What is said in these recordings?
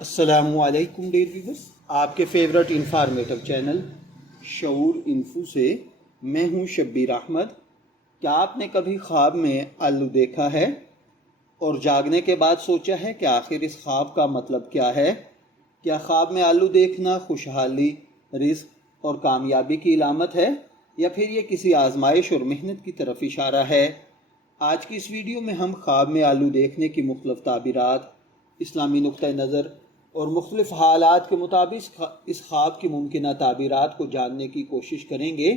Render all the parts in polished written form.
अस्सलामुअलैकुम dear viewers, आपके favourite informative channel शऊर info से मैं हूं शब्बीर अहमद। क्या आपने कभी ख्वाब में आलू देखा है और जागने के बाद सोचा है कि आखिर इस ख्वाब का मतलब क्या है? क्या ख्वाब में आलू देखना खुशहाली, रिस्क और कामयाबी की इलामत है या फिर ये किसी आजमाइश और मेहनत की तरफ इशारा है? आज की इस वीडियो में हम ख्वाब में आलू देखने की मुख्तलिफ ताबीरात, इस्लामी नुक्ता नज़र और मुख्तलिफ हालात के मुताबिक इस ख्वाब की मुमकिन ताबीरात को जानने की कोशिश करेंगे।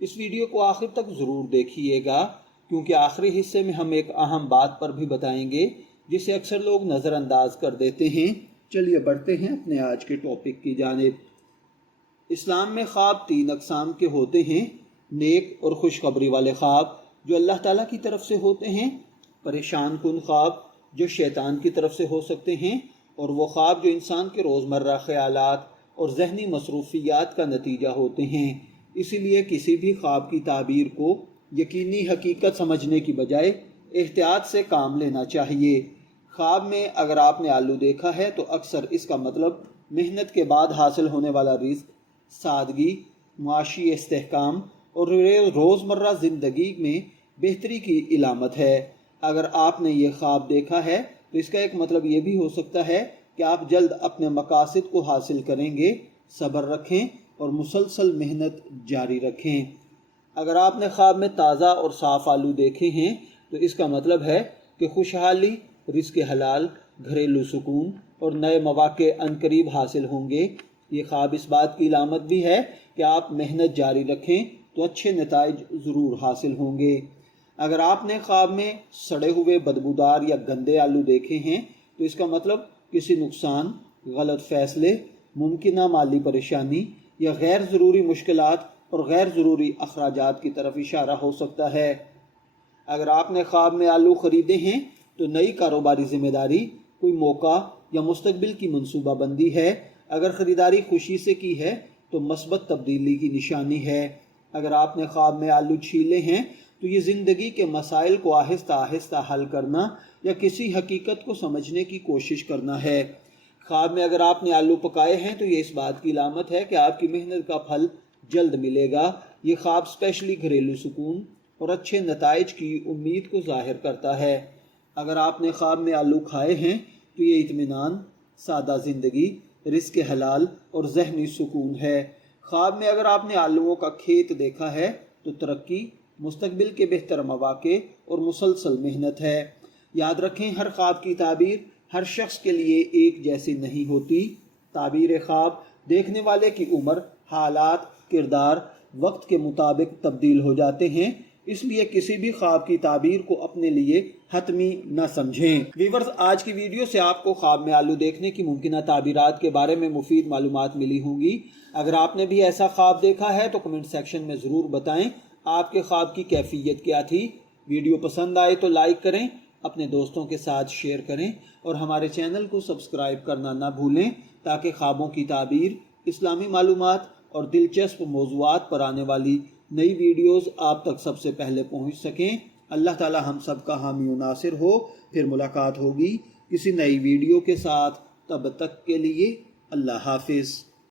इस वीडियो को आखिर तक ज़रूर देखिएगा क्योंकि आखिरी हिस्से में हम एक अहम बात पर भी बताएंगे जिसे अक्सर लोग नज़रअंदाज कर देते हैं। चलिए बढ़ते हैं अपने आज के टॉपिक की जानिब। इस्लाम में ख्वाब 3 अक़साम के होते हैं। नेक और खुशखबरी वाले ख्वाब जो अल्लाह ताला की तरफ से होते हैं, परेशान कुन ख्वाब जो शैतान की तरफ से हो सकते हैं, और वो ख्वाब जो इंसान के रोज़मर्रा ख़यालात और जहनी मसरूफियात का नतीजा होते हैं। इसीलिए किसी भी ख्वाब की ताबीर को यकीनी हकीकत समझने की बजाय एहतियात से काम लेना चाहिए। ख्वाब में अगर आपने आलू देखा है तो अक्सर इसका मतलब मेहनत के बाद हासिल होने वाला रिज़्क, सादगी, मुआशी इस्तेहकाम और रोज़मर्रा ज़िंदगी में बेहतरी की इलामत है। अगर आपने ये ख्वाब देखा है तो इसका एक मतलब ये भी हो सकता है कि आप जल्द अपने मकासद को हासिल करेंगे। सब्र रखें और मुसलसल मेहनत जारी रखें। अगर आपने ख्वाब में ताज़ा और साफ़ आलू देखे हैं तो इसका मतलब है कि खुशहाली, रिज़्क हलाल, घरेलू सुकून और नए मौक़े अनकरीब हासिल होंगे। ये ख्वाब इस बात की इलामत भी है कि आप मेहनत जारी रखें तो अच्छे नताइज ज़रूर हासिल होंगे। अगर आपने ख्वाब में सड़े हुए, बदबूदार या गंदे आलू देखे हैं तो इसका मतलब किसी नुकसान, गलत फ़ैसले, मुमकिन माली परेशानी या गैर ज़रूरी मुश्किलात और गैर ज़रूरी अखराजात की तरफ इशारा हो सकता है। अगर आपने ख्वाब में आलू ख़रीदे हैं तो नई कारोबारी ज़िम्मेदारी, कोई मौका या मुस्तकबिल की मनसूबाबंदी है। अगर ख़रीदारी खुशी से की है तो मस्बत तब्दीली की निशानी है। अगर आपने ख्वाब में आलू छीले हैं तो ये ज़िंदगी के मसाइल को आहिस्ता आहिस्ता हल करना या किसी हकीकत को समझने की कोशिश करना है। ख्वाब में अगर आपने आलू पकाए हैं तो ये इस बात की इलामत है कि आपकी मेहनत का फल जल्द मिलेगा। ये ख्वाब स्पेशली घरेलू सुकून और अच्छे नताइज की उम्मीद को ज़ाहिर करता है। अगर आपने ख्वाब में आलू खाए हैं तो ये इत्मीनान, सादा ज़िंदगी, रिज़्क हलाल और जहनी सुकून है। ख्वाब में अगर आपने आलूओं का खेत देखा है तो तरक्की, मुस्तकबिल के बेहतर मौक़े और मुसलसल मेहनत है। याद रखें, हर ख्वाब की ताबीर हर शख्स के लिए एक जैसी नहीं होती। ताबीर ख्वाब देखने वाले की उम्र, हालात, किरदार, वक्त के मुताबिक तब्दील हो जाते हैं। इसलिए किसी भी ख्वाब की ताबीर को अपने लिए हतमी न समझें। व्यूअर्स, आज की वीडियो से आपको ख्वाब में आलू देखने की मुमकिन ताबीरात के बारे में मुफीद मालूमात मिली होंगी। अगर आपने भी ऐसा ख्वाब देखा है तो कमेंट सेक्शन में ज़रूर बताएं आपके ख्वाब की कैफियत क्या थी। वीडियो पसंद आए तो लाइक करें, अपने दोस्तों के साथ शेयर करें और हमारे चैनल को सब्सक्राइब करना ना भूलें ताकि ख्वाबों की ताबीर, इस्लामी मालूमात और दिलचस्प मौज़ूआत पर आने वाली नई वीडियोज़ आप तक सबसे पहले पहुँच सकें। अल्लाह ताला हम सब का हामी व नासिर हो। फिर मुलाकात होगी किसी नई वीडियो के साथ। तब तक के लिए अल्लाह हाफिज़।